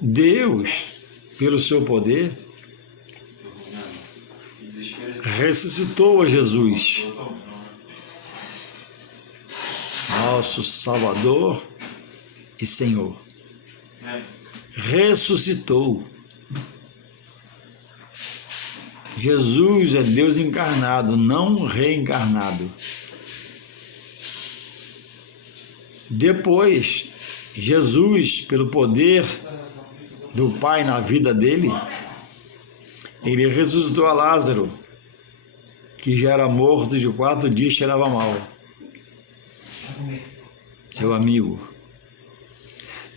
Deus, pelo seu poder, ressuscitou a Jesus, nosso Salvador e Senhor. Ressuscitou. Jesus é Deus encarnado, não reencarnado. Depois, Jesus, pelo poder do Pai na vida dele, ele ressuscitou a Lázaro, que já era morto de 4 dias, cheirava mal. Seu amigo.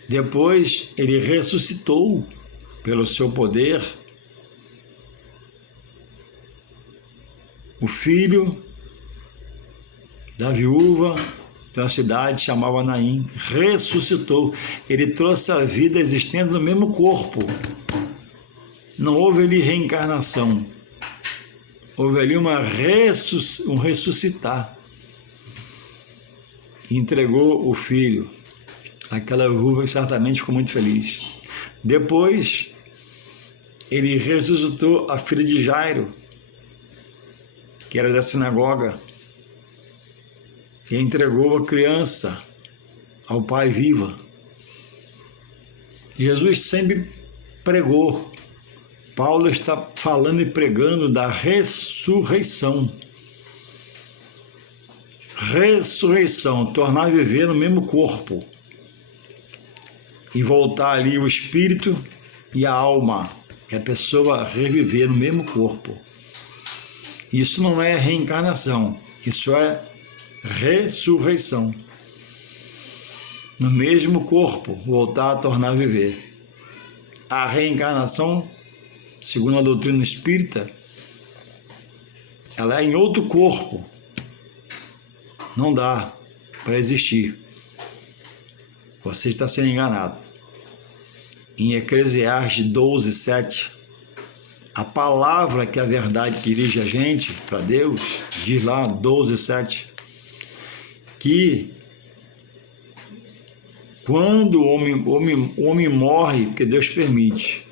Depois, ele ressuscitou pelo seu poder o filho da viúva da cidade, chamava Naim, ressuscitou. Ele trouxe a vida existente no mesmo corpo. Não houve ali reencarnação. Houve ali um ressuscitar. E entregou o filho. Aquela viúva certamente ficou muito feliz. Depois, ele ressuscitou a filha de Jairo, que era da sinagoga, e entregou a criança ao pai viva. Jesus sempre pregou. Paulo está falando e pregando da ressurreição. Ressurreição, tornar a viver no mesmo corpo e voltar ali o espírito e a alma, e a pessoa reviver no mesmo corpo. Isso não é reencarnação, isso é ressurreição. No mesmo corpo, voltar a tornar a viver. A reencarnação, segundo a doutrina espírita, ela é em outro corpo. Não dá para existir. Você está sendo enganado. Em Eclesiastes 12, 7, a palavra que é a verdade dirige a gente para Deus, diz lá 12, 7, que quando o homem morre, porque Deus permite,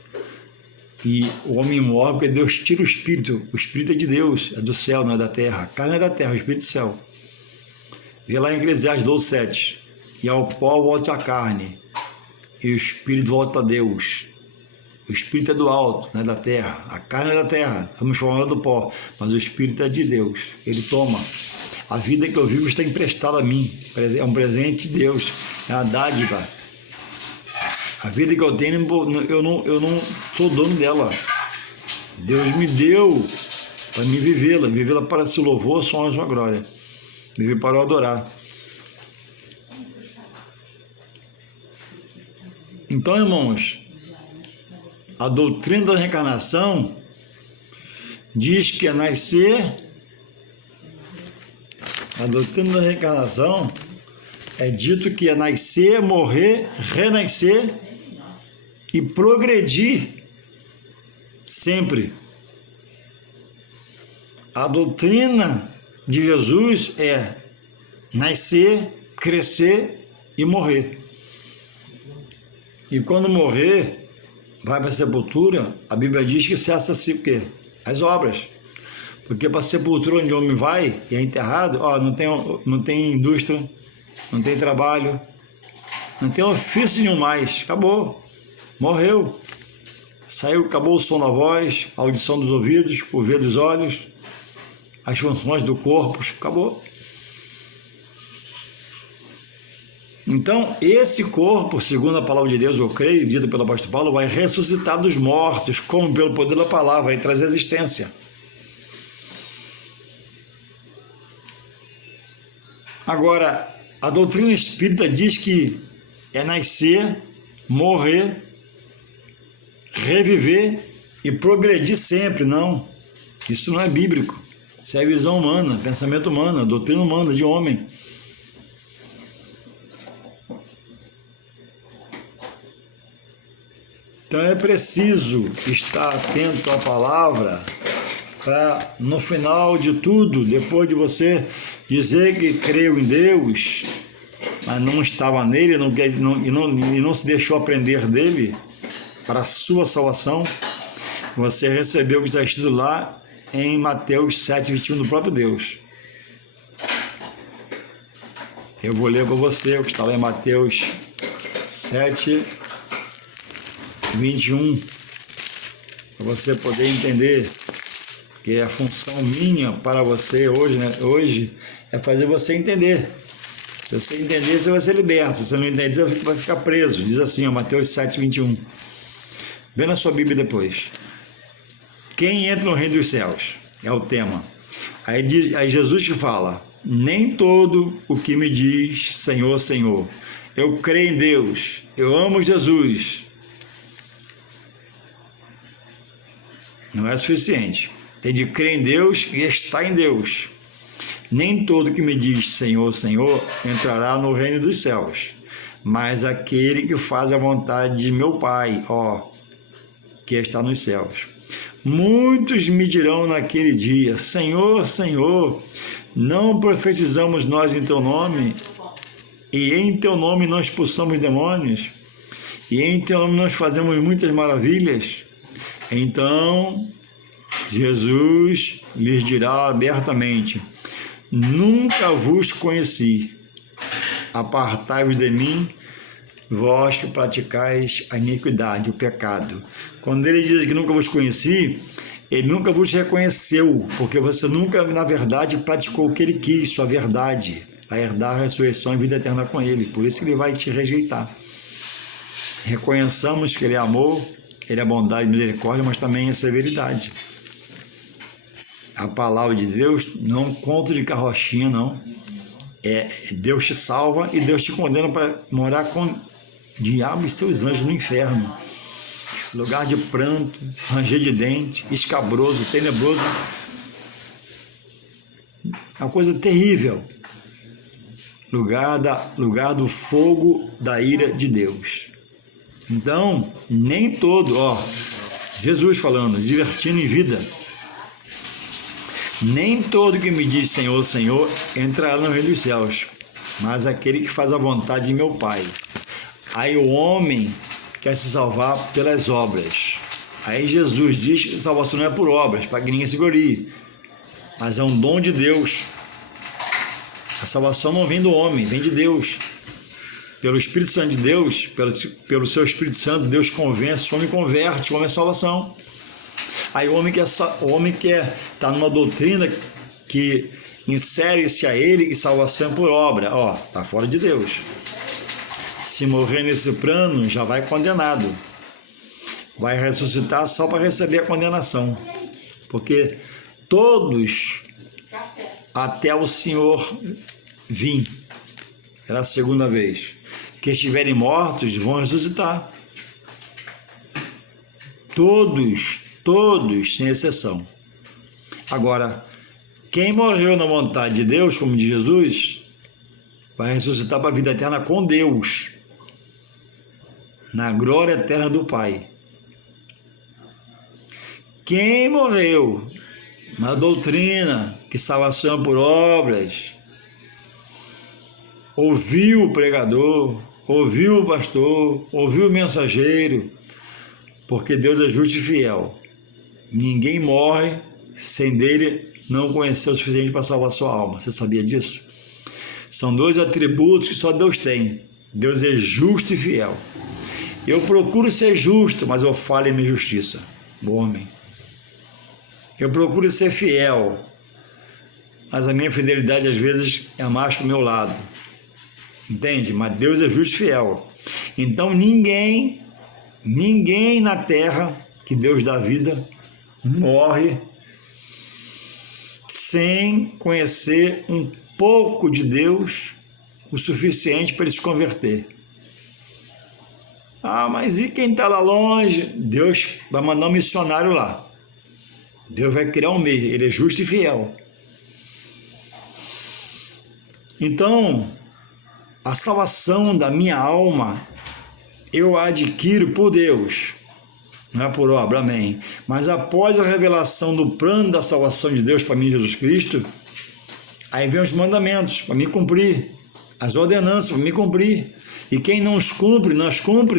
e o homem morre porque Deus tira o espírito é de Deus, é do céu, não é da terra, a carne é da terra, o espírito é do céu. Vê lá em Eclesiastes 12, 7, e ao pó volta a carne, e o espírito volta a Deus. O espírito é do alto, não é da terra. A carne é da terra, estamos falando do pó, mas o espírito é de Deus. Ele toma. A vida que eu vivo está emprestada a mim. É um presente de Deus, é uma dádiva. A vida que eu tenho, eu não sou dono dela. Deus me deu para me vivê-la para seu louvor, sua honra, sua glória. Viver para o adorar. Então, irmãos, a doutrina da reencarnação diz que é nascer. A doutrina da reencarnação é dito que é nascer, morrer, renascer e progredir sempre. A doutrina de Jesus é nascer, crescer e morrer. E quando morrer, vai para a sepultura, a Bíblia diz que cessa-se o quê? As obras. Porque para a sepultura onde o homem vai e é enterrado, não tem indústria, não tem trabalho, não tem ofício nenhum mais. Acabou. Morreu. Saiu, acabou o som da voz, a audição dos ouvidos, o ver dos olhos, as funções do corpo, acabou. Então, esse corpo, segundo a palavra de Deus, eu creio, dita pelo apóstolo Paulo, vai ressuscitar dos mortos, como pelo poder da palavra, vai trazer existência. Agora, a doutrina espírita diz que é nascer, morrer, reviver e progredir sempre. Não, isso não é bíblico. Isso é visão humana, pensamento humano, doutrina humana de homem. Então é preciso estar atento à palavra para, no final de tudo, depois de você dizer que creu em Deus, mas não estava nele e não se deixou aprender dele, para a sua salvação, você recebeu o que está escrito lá em Mateus 7,21 do próprio Deus. Eu vou ler para você o que está lá em Mateus 7,21, para você poder entender que a função minha para você hoje, né, hoje é fazer você entender. Se você entender, você vai ser liberto. Se você não entender, você vai ficar preso. Diz assim, ó, Mateus 7,21. Vê na sua Bíblia depois. Quem entra no reino dos céus? É o tema. Aí Jesus te fala, nem todo o que me diz Senhor, Senhor. Eu creio em Deus, eu amo Jesus. Não é suficiente. Tem de crer em Deus e estar em Deus. Nem todo que me diz Senhor, Senhor entrará no reino dos céus, mas aquele que faz a vontade de meu Pai, que está nos céus. Muitos me dirão naquele dia, Senhor, Senhor, não profetizamos nós em teu nome? E em teu nome nós expulsamos demônios? E em teu nome nós fazemos muitas maravilhas? Então Jesus lhes dirá abertamente, nunca vos conheci, apartai-vos de mim, vós que praticais a iniquidade, o pecado. Quando ele diz que nunca vos conheci, ele nunca vos reconheceu, porque você nunca, na verdade, praticou o que ele quis, sua verdade, a herdar a ressurreição e vida eterna com ele. Por isso que ele vai te rejeitar. Reconheçamos que ele é amor, ele é bondade e misericórdia, mas também é severidade. A palavra de Deus não é um conto de carrochinha, não. Deus te salva e Deus te condena para morar com o diabo e seus anjos no inferno. Lugar de pranto, ranger de dente, escabroso, tenebroso. Uma coisa terrível. Lugar do fogo da ira de Deus. Então, nem todo, Jesus falando, divertindo em vida. Nem todo que me diz Senhor, Senhor, entrará no reino dos céus, mas aquele que faz a vontade de meu Pai. Aí o homem quer se salvar pelas obras. Aí Jesus diz que a salvação não é por obras, para que ninguém se glorie, mas é um dom de Deus. A salvação não vem do homem, vem de Deus. Pelo Espírito Santo de Deus, pelo seu Espírito Santo, Deus convence, o homem converte, o homem é salvação. Aí o homem quer estar numa doutrina que insere-se a ele que salvação é por obra. Está fora de Deus. Se morrer nesse plano, já vai condenado. Vai ressuscitar só para receber a condenação. Porque todos, até o Senhor vir, era a segunda vez, que estiverem mortos, vão ressuscitar. Todos, sem exceção. Agora, quem morreu na vontade de Deus, como diz Jesus, vai ressuscitar para a vida eterna com Deus, na glória eterna do Pai. Quem morreu na doutrina que salvação é por obras, ouviu o pregador, ouviu o pastor, ouviu o mensageiro, porque Deus é justo e fiel. Ninguém morre sem dele não conhecer o suficiente para salvar sua alma. Você sabia disso? São dois atributos que só Deus tem. Deus é justo e fiel. Eu procuro ser justo, mas eu falho em minha justiça. O homem. Eu procuro ser fiel, mas a minha fidelidade às vezes é mais para o meu lado. Entende? Mas Deus é justo e fiel. Então ninguém na terra que Deus dá vida morre sem conhecer um pouco de Deus o suficiente para ele se converter. Mas e quem está lá longe? Deus vai mandar um missionário lá. Deus vai criar um meio, ele é justo e fiel. Então, a salvação da minha alma eu a adquiro por Deus. Não é por obra, amém. Mas após a revelação do plano da salvação de Deus para mim, Jesus Cristo, aí vem os mandamentos para me cumprir, as ordenanças para me cumprir. E quem não os cumpre,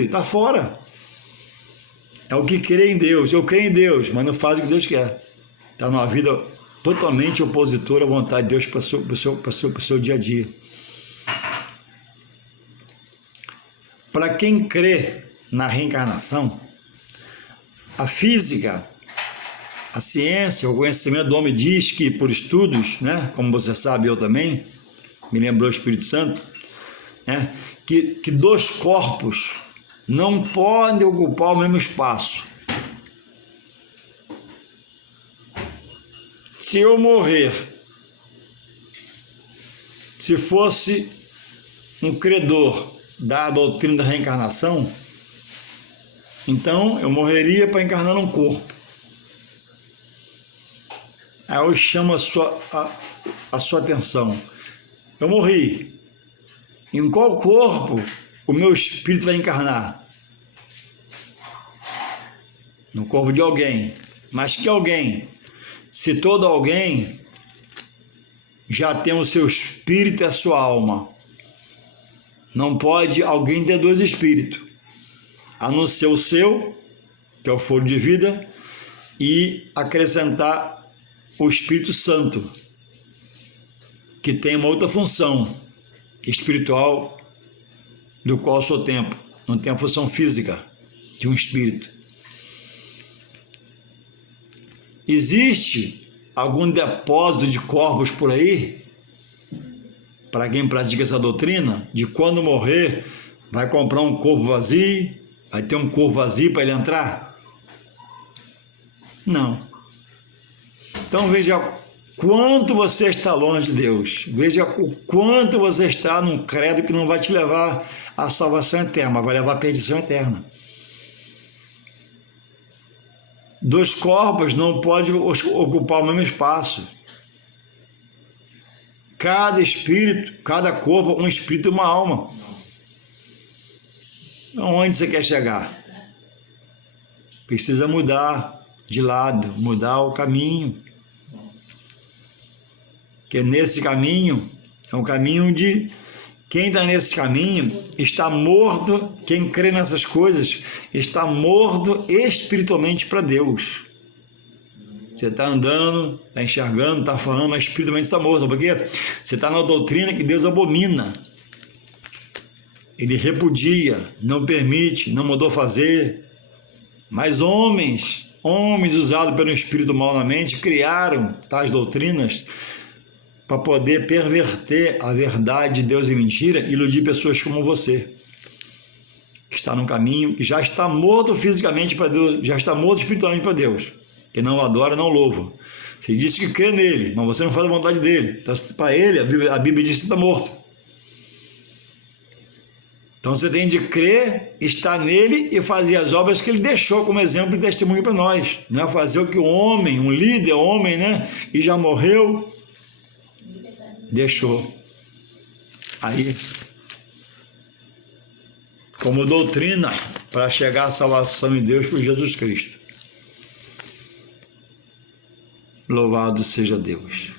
está fora. é o que crê em Deus. Eu creio em Deus, mas não faz o que Deus quer. Está numa vida totalmente opositora à vontade de Deus para o seu dia a dia. Para quem crê na reencarnação, a física, a ciência, o conhecimento do homem diz que, por estudos, né, como você sabe, eu também, me lembrou o Espírito Santo, né, que dois corpos não podem ocupar o mesmo espaço. Se eu morrer, se fosse um credor da doutrina da reencarnação, então eu morreria para encarnar num corpo. Aí eu chamo a sua atenção. Eu morri. Em qual corpo o meu espírito vai encarnar? No corpo de alguém. Mas que alguém? Se todo alguém já tem o seu espírito e a sua alma. Não pode alguém ter dois espíritos, a não ser o seu, que é o fôlego de vida, e acrescentar o Espírito Santo, que tem uma outra função espiritual, do qual eu sou templo. Não tem a função física de um espírito. Existe algum depósito de corpos por aí? Para quem pratica essa doutrina, de quando morrer, vai comprar um corpo vazio, vai ter um corpo vazio para ele entrar? Não. Então veja quanto você está longe de Deus. Veja o quanto você está num credo que não vai te levar à salvação eterna, mas vai levar à perdição eterna. Dois corpos não podem ocupar o mesmo espaço. Cada espírito, cada corpo, um espírito e uma alma. Onde você quer chegar? Precisa mudar de lado, mudar o caminho. Porque nesse caminho, é um caminho de... Quem está nesse caminho está morto, quem crê nessas coisas, está morto espiritualmente para Deus. Você está andando, está enxergando, está falando, mas espiritualmente está morto. Por quê? Você está na doutrina que Deus abomina. Ele repudia, não permite, não mandou fazer. Mas homens usados pelo espírito mal na mente, criaram tais doutrinas para poder perverter a verdade de Deus e mentira e iludir pessoas como você, que está no caminho, que já está morto fisicamente para Deus, já está morto espiritualmente para Deus, que não o adora, não o louva. Você disse que crê nele, mas você não faz a vontade dele. Então, para ele, a Bíblia diz que você está morto. Então você tem de crer, estar nele e fazer as obras que ele deixou como exemplo e testemunho para nós. Não é fazer o que o homem, um líder, homem, né, e já morreu, deixou. Aí, como doutrina para chegar à salvação em Deus por Jesus Cristo. Louvado seja Deus.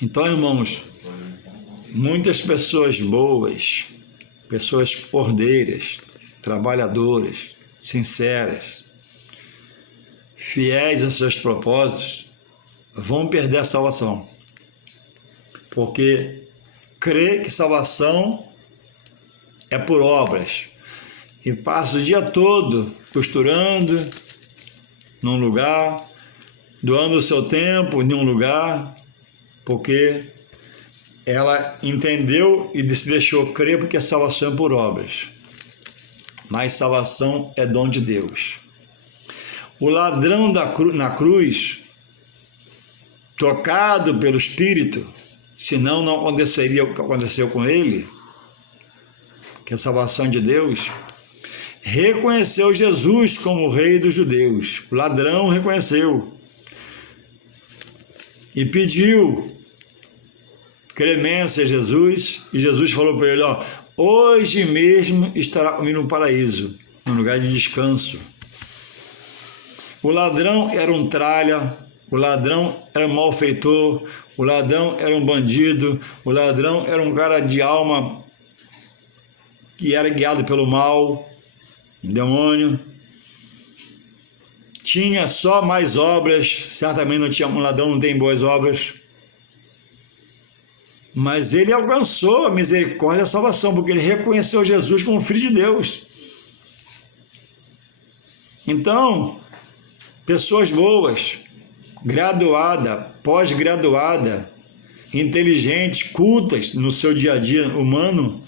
Então, irmãos, muitas pessoas boas, pessoas ordeiras, trabalhadoras, sinceras, fiéis aos seus propósitos, vão perder a salvação. Porque crê que salvação é por obras. E passa o dia todo costurando num lugar, doando o seu tempo em um lugar, porque ela entendeu e se deixou crer porque a salvação é por obras. Mas salvação é dom de Deus. O ladrão na cruz, tocado pelo Espírito, senão não aconteceria o que aconteceu com ele, que é a salvação de Deus, reconheceu Jesus como rei dos judeus. O ladrão reconheceu e pediu clemência a Jesus, e Jesus falou para ele, hoje mesmo estará comigo no paraíso, no lugar de descanso. O ladrão era um tralha, o ladrão era um malfeitor, o ladrão era um bandido, o ladrão era um cara de alma que era guiado pelo mal, um demônio. tinha só mais obras, certamente não tinha, um ladrão não tem boas obras, mas ele alcançou a misericórdia e a salvação, porque ele reconheceu Jesus como Filho de Deus. Então, pessoas boas, graduada, pós-graduada, inteligentes, cultas no seu dia a dia humano,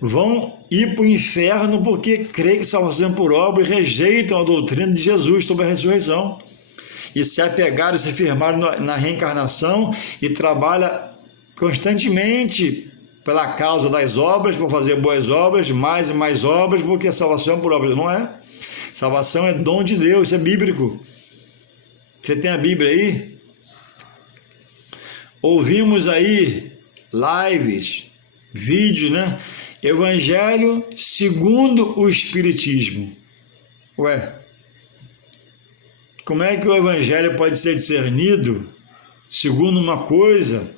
vão ir para o inferno porque creem que salvação é por obra e rejeitam a doutrina de Jesus sobre a ressurreição. E se apegaram, se firmaram na reencarnação e trabalham constantemente pela causa das obras, para fazer boas obras, mais e mais obras, porque a salvação é por obra. Não é. Salvação é dom de Deus, isso é bíblico. Você tem a Bíblia aí? Ouvimos aí lives, vídeos, né? Evangelho segundo o Espiritismo. Ué, como é que o Evangelho pode ser discernido segundo uma coisa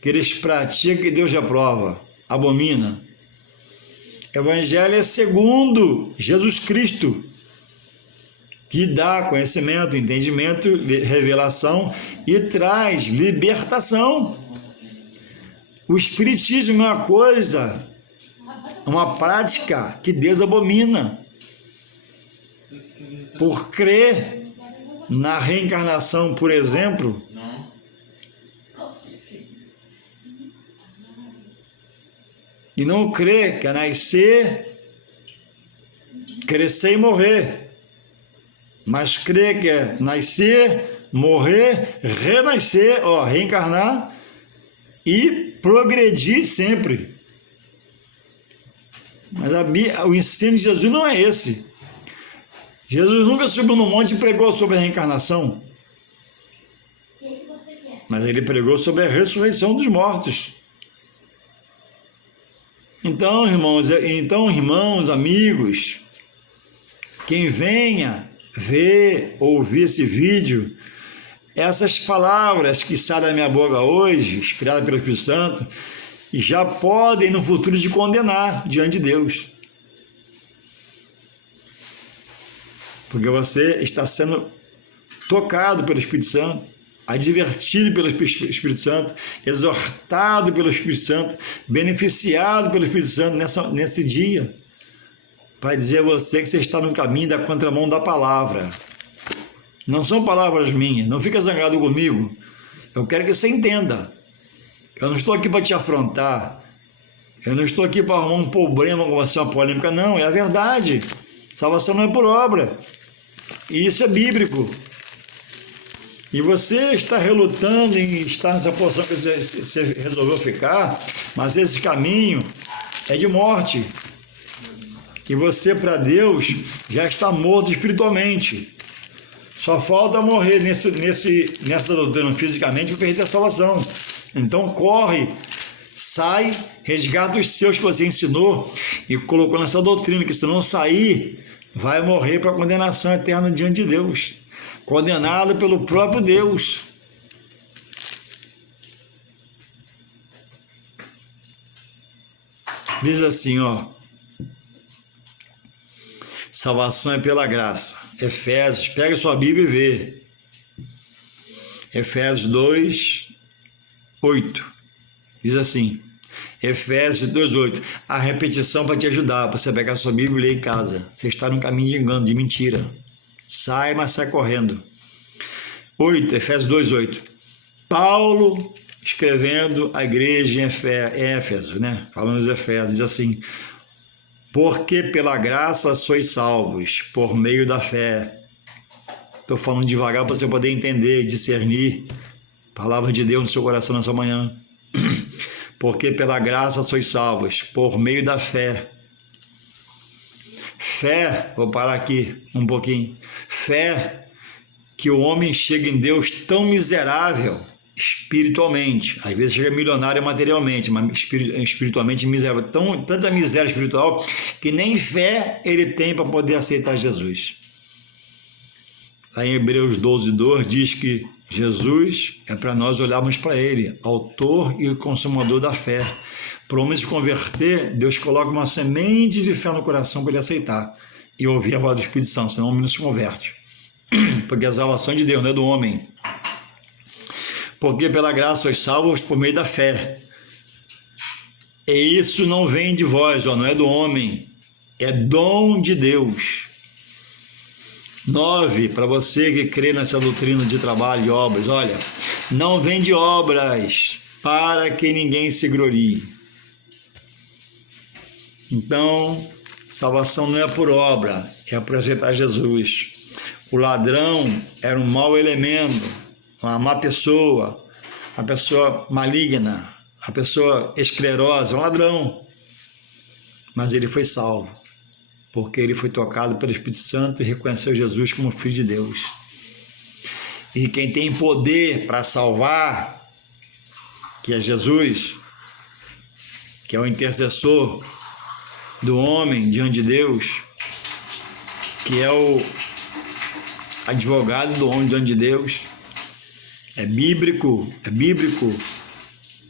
que eles praticam que Deus aprova, abomina? Evangelho é segundo Jesus Cristo, que dá conhecimento, entendimento, revelação e traz libertação. O Espiritismo é uma coisa, uma prática que Deus abomina. Por crer na reencarnação, por exemplo, e não crer que é nascer, crescer e morrer, mas crer que é nascer, morrer, renascer, reencarnar e progredir sempre. Mas o ensino de Jesus não é esse. Jesus nunca subiu no monte e pregou sobre a reencarnação, mas ele pregou sobre a ressurreição dos mortos. Então, irmãos, amigos, quem venha ver, ouvir esse vídeo, essas palavras que saem da minha boca hoje, inspiradas pelo Espírito Santo, já podem no futuro te condenar diante de Deus. Porque você está sendo tocado pelo Espírito Santo, advertido pelo Espírito Santo, exortado pelo Espírito Santo, beneficiado pelo Espírito Santo nesse dia, para dizer a você que você está no caminho da contramão da palavra. Não são palavras minhas, não fica zangado comigo. Eu quero que você entenda. Eu não estou aqui para te afrontar, eu não estou aqui para arrumar um problema com você, uma polêmica, não, é a verdade. Salvação não é por obra, e isso é bíblico. E você está relutando em estar nessa posição que você resolveu ficar, mas esse caminho é de morte. E você, para Deus, já está morto espiritualmente. Só falta morrer nessa doutrina fisicamente para perder a salvação. Então corre, sai, resgata os seus que você ensinou e colocou nessa doutrina, que se não sair, vai morrer para a condenação eterna diante de Deus. Condenado pelo próprio Deus. Diz assim, salvação é pela graça. Efésios, pega sua Bíblia e vê. Efésios 2, 8. Diz assim, Efésios 2, 8. A repetição para te ajudar, para você pegar sua Bíblia e ler em casa. Você está num caminho de engano, de mentira. Sai, mas sai correndo. 8, Efésios 2, 8. Paulo, escrevendo a igreja em Éfeso, né? Falando dos Efésios, diz assim, porque pela graça sois salvos, por meio da fé. Estou falando devagar para você poder entender, discernir a palavra de Deus no seu coração nessa manhã. Porque pela graça sois salvos, por meio da fé. Fé, vou parar aqui um pouquinho. Fé que o homem chega em Deus tão miserável espiritualmente, às vezes chega milionário materialmente, mas espiritualmente miserável, tanta miséria espiritual que nem fé ele tem para poder aceitar Jesus. Lá em Hebreus 12, 2 diz que Jesus é para nós olharmos para ele, autor e consumador da fé. Para o homem se converter, Deus coloca uma semente de fé no coração para ele aceitar e ouvir a voz do Espírito Santo, senão o homem não se converte. Porque a salvação é de Deus, não é do homem. Porque pela graça sois salvos por meio da fé. E isso não vem de vós, não é do homem, é dom de Deus. 9, para você que crê nessa doutrina de trabalho e obras, olha, não vem de obras para que ninguém se glorie. Então, salvação não é por obra, é por aceitar Jesus. O ladrão era um mau elemento, uma má pessoa, uma pessoa maligna, a pessoa esclerosa, um ladrão. Mas ele foi salvo, porque ele foi tocado pelo Espírito Santo e reconheceu Jesus como Filho de Deus. E quem tem poder para salvar, que é Jesus, que é o intercessor do homem diante de Deus, que é o advogado do homem diante de Deus, é bíblico.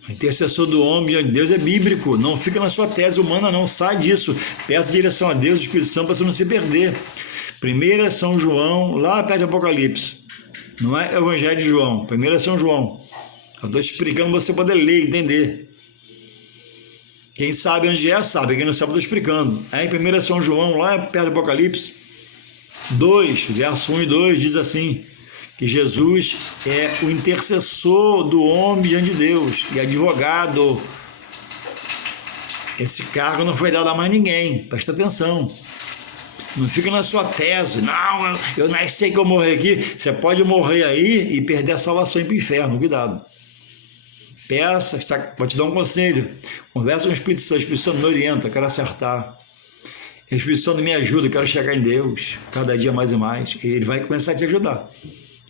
O intercessor do homem diante de Deus é bíblico, não fica na sua tese humana, não, sai disso, peça direção a Deus, o Espírito Santo, para você não se perder. 1 São João, lá perto do Apocalipse, não é Evangelho de João, 1 São João, eu estou te explicando para você poder ler, entender. Quem sabe onde é, sabe, quem não sabe, eu estou explicando. Aí 1 São João, lá perto do Apocalipse 2, verso 1 e 2, diz assim, que Jesus é o intercessor do homem diante de Deus e advogado. Esse cargo não foi dado a mais ninguém, presta atenção. Não fica na sua tese, não, eu nasci que eu morrer aqui. Você pode morrer aí e perder a salvação e ir para o inferno, cuidado. Peça, vou te dar um conselho, conversa com o Espírito Santo me orienta, quero acertar. O Espírito Santo me ajuda, quero chegar em Deus, cada dia mais e mais. E ele vai começar a te ajudar.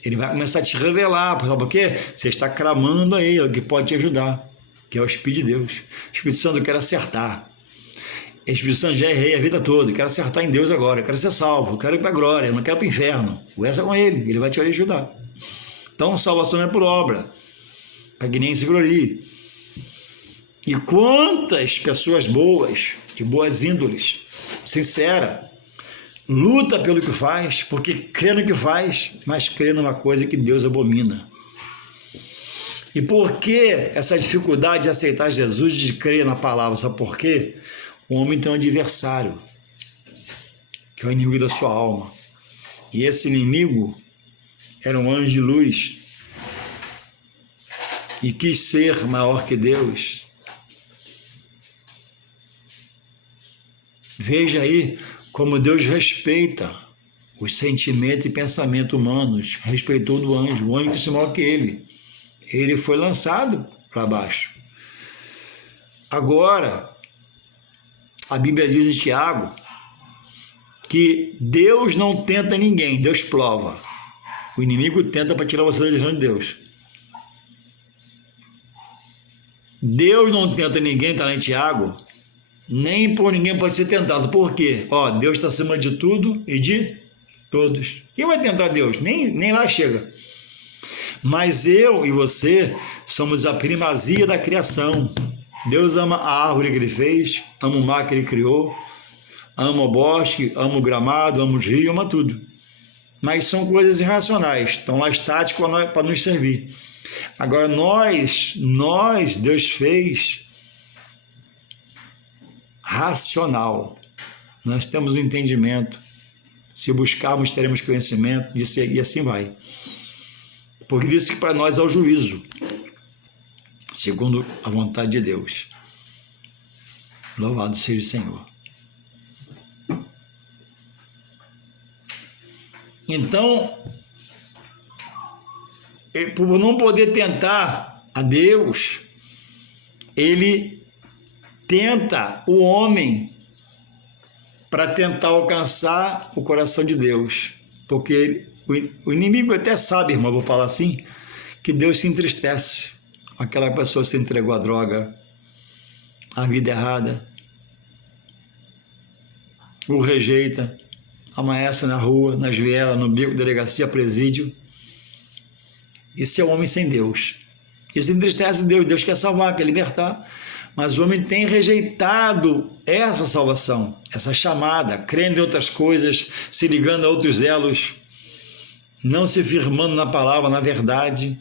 Ele vai começar a te revelar, sabe por quê? Você está clamando a ele, o que pode te ajudar, que é o Espírito de Deus. O Espírito Santo, eu quero acertar. O Espírito Santo, já errei a vida toda, eu quero acertar em Deus agora, eu quero ser salvo, eu quero ir para a glória, eu não quero ir para o inferno. Conversa com ele vai te ajudar. Então, salvação não é por obra, para que nem se glorie. E quantas pessoas boas, de boas índoles, sincera, luta pelo que faz, porque crê no que faz, mas crê numa coisa que Deus abomina. E por que essa dificuldade de aceitar Jesus, de crer na palavra? Sabe por quê? O homem tem um adversário, que é o inimigo da sua alma. E esse inimigo era um anjo de luz e quis ser maior que Deus. Veja aí como Deus respeita os sentimentos e pensamentos humanos, respeitou do anjo, o anjo disse maior que ele. Ele foi lançado para baixo. Agora, a Bíblia diz em Tiago que Deus não tenta ninguém, Deus prova. O inimigo tenta para tirar você da direção de Deus. Deus não tenta ninguém, está lá em Tiago, nem por ninguém pode ser tentado. Por quê? Deus está acima de tudo e de todos. Quem vai tentar Deus? Nem lá chega. Mas eu e você somos a primazia da criação. Deus ama a árvore que ele fez, ama o mar que ele criou, ama o bosque, ama o gramado, ama os rios, ama tudo. Mas são coisas irracionais, estão lá estáticos para nos servir. Agora nós, Deus fez racional. Nós temos um entendimento. Se buscarmos, teremos conhecimento, e assim vai. Porque disse que para nós é o juízo, segundo a vontade de Deus. Louvado seja o Senhor. Então, por não poder tentar a Deus, ele tenta o homem para tentar alcançar o coração de Deus. Porque o inimigo até sabe, irmão, vou falar assim, que Deus se entristece. Aquela pessoa se entregou à droga, à vida errada, o rejeita, ameaça na rua, nas vielas, no bico, delegacia, presídio. Isso é o homem sem Deus. Isso entristece Deus. Deus quer salvar, quer libertar. Mas o homem tem rejeitado essa salvação, essa chamada, crendo em outras coisas, se ligando a outros elos. não se firmando na palavra, na verdade.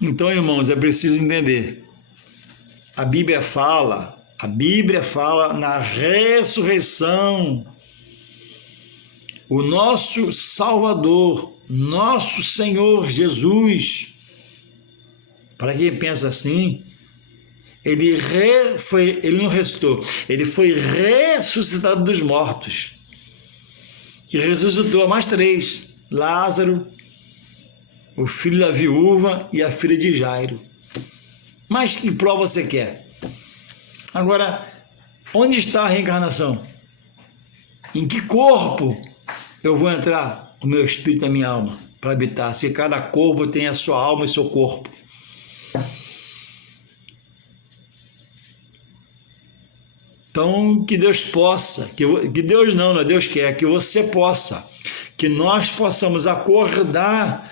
Então, irmãos, é preciso entender. A Bíblia fala na ressurreição. O nosso Salvador, nosso Senhor Jesus. Para quem pensa assim, ele não ressuscitou, ele foi ressuscitado dos mortos. E ressuscitou a mais 3, Lázaro, o filho da viúva e a filha de Jairo. Mas que prova você quer? Agora, onde está a reencarnação? Em que corpo eu vou entrar o meu espírito e a minha alma para habitar? Se cada corpo tem a sua alma e seu corpo. Então, que Deus possa, que Deus não Deus quer, que você possa, que nós possamos acordar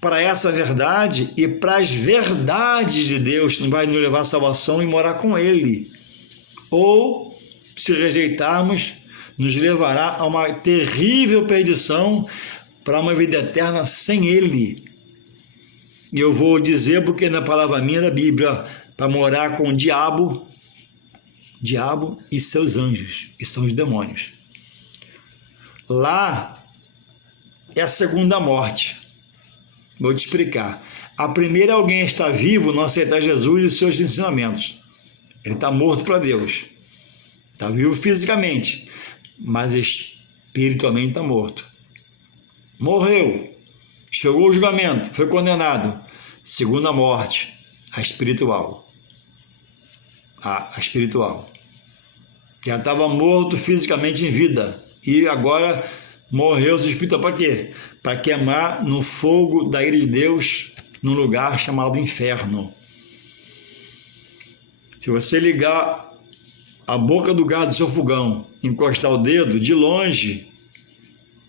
para essa verdade e para as verdades de Deus, que vai nos levar à salvação e morar com Ele. Ou, se rejeitarmos, nos levará a uma terrível perdição para uma vida eterna sem Ele. E eu vou dizer, porque na palavra minha da Bíblia, para morar com o diabo e seus anjos, e são os demônios. Lá é a segunda morte. Vou te explicar. A primeira, alguém está vivo, não aceitar Jesus e os seus ensinamentos. Ele está morto para Deus. Está vivo fisicamente, mas espiritualmente está morto. Morreu. Chegou o julgamento, foi condenado. Segunda morte, a espiritual. A espiritual. Já estava morto fisicamente em vida. E agora morreu o espírito para quê? Para queimar no fogo da ira de Deus, num lugar chamado inferno. Se você ligar a boca do gás do seu fogão, encostar o dedo de longe,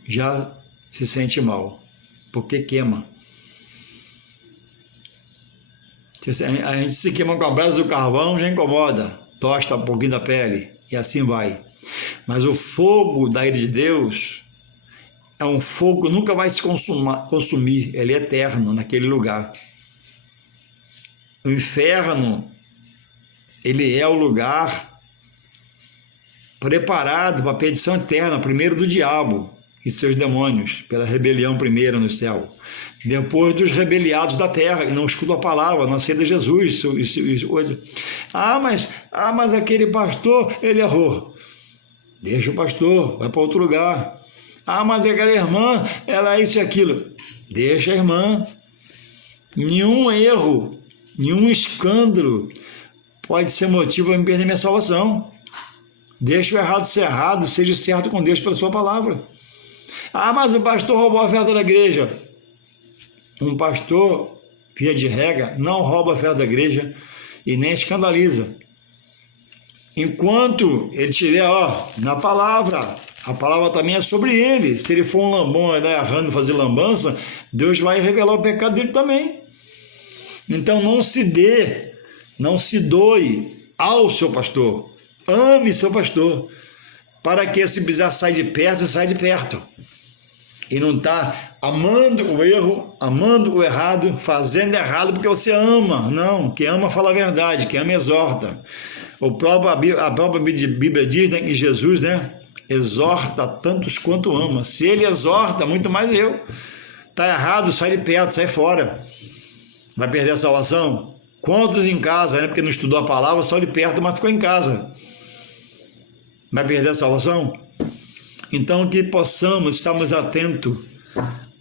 já se sente mal, porque queima. A gente se queima com a brasa do carvão, já incomoda, tosta um pouquinho da pele, e assim vai. Mas o fogo da ira de Deus é um fogo que nunca vai se consumir, ele é eterno naquele lugar. O inferno, ele é o lugar preparado para a perdição eterna, primeiro do diabo e seus demônios, pela rebelião primeira no céu. Depois dos rebeliados da terra, que não escutam a palavra, não aceitam Jesus. Mas aquele pastor, ele errou. Deixa o pastor, vai para outro lugar. Mas aquela irmã, ela é isso e aquilo. Deixa a irmã. Nenhum erro, nenhum escândalo pode ser motivo para me perder minha salvação. Deixa o errado ser errado, seja certo com Deus pela sua palavra. Mas o pastor roubou a oferta da igreja. Um pastor, via de regra, não rouba a oferta da igreja e nem escandaliza. Enquanto ele estiver na palavra, a palavra também é sobre ele. Se ele for um lambão, ele errando, fazer lambança, Deus vai revelar o pecado dele também. Então não se doe ao seu pastor. Ame seu pastor. Para que se precisar sair de perto, você sai de perto. E não está amando o erro, amando o errado, fazendo errado porque você ama. Não, quem ama fala a verdade, quem ama exorta. A própria Bíblia diz, né, que Jesus, exorta tantos quanto ama. Se ele exorta, muito mais eu. Está errado, sai de perto, sai fora. Vai perder a salvação? Quantos em casa, porque não estudou a palavra, saiu de perto, mas ficou em casa. Vai perder a salvação? Então, que possamos estarmos atentos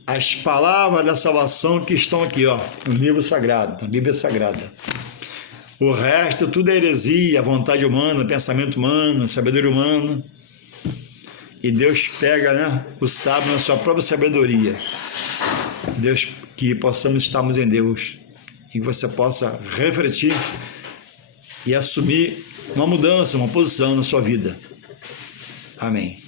às palavras da salvação que estão aqui, no livro sagrado, na Bíblia Sagrada. O resto, tudo é heresia, vontade humana, pensamento humano, sabedoria humana. E Deus pega, o sábio na sua própria sabedoria. Deus, que possamos estarmos em Deus e que você possa refletir e assumir uma mudança, uma posição na sua vida. Amém.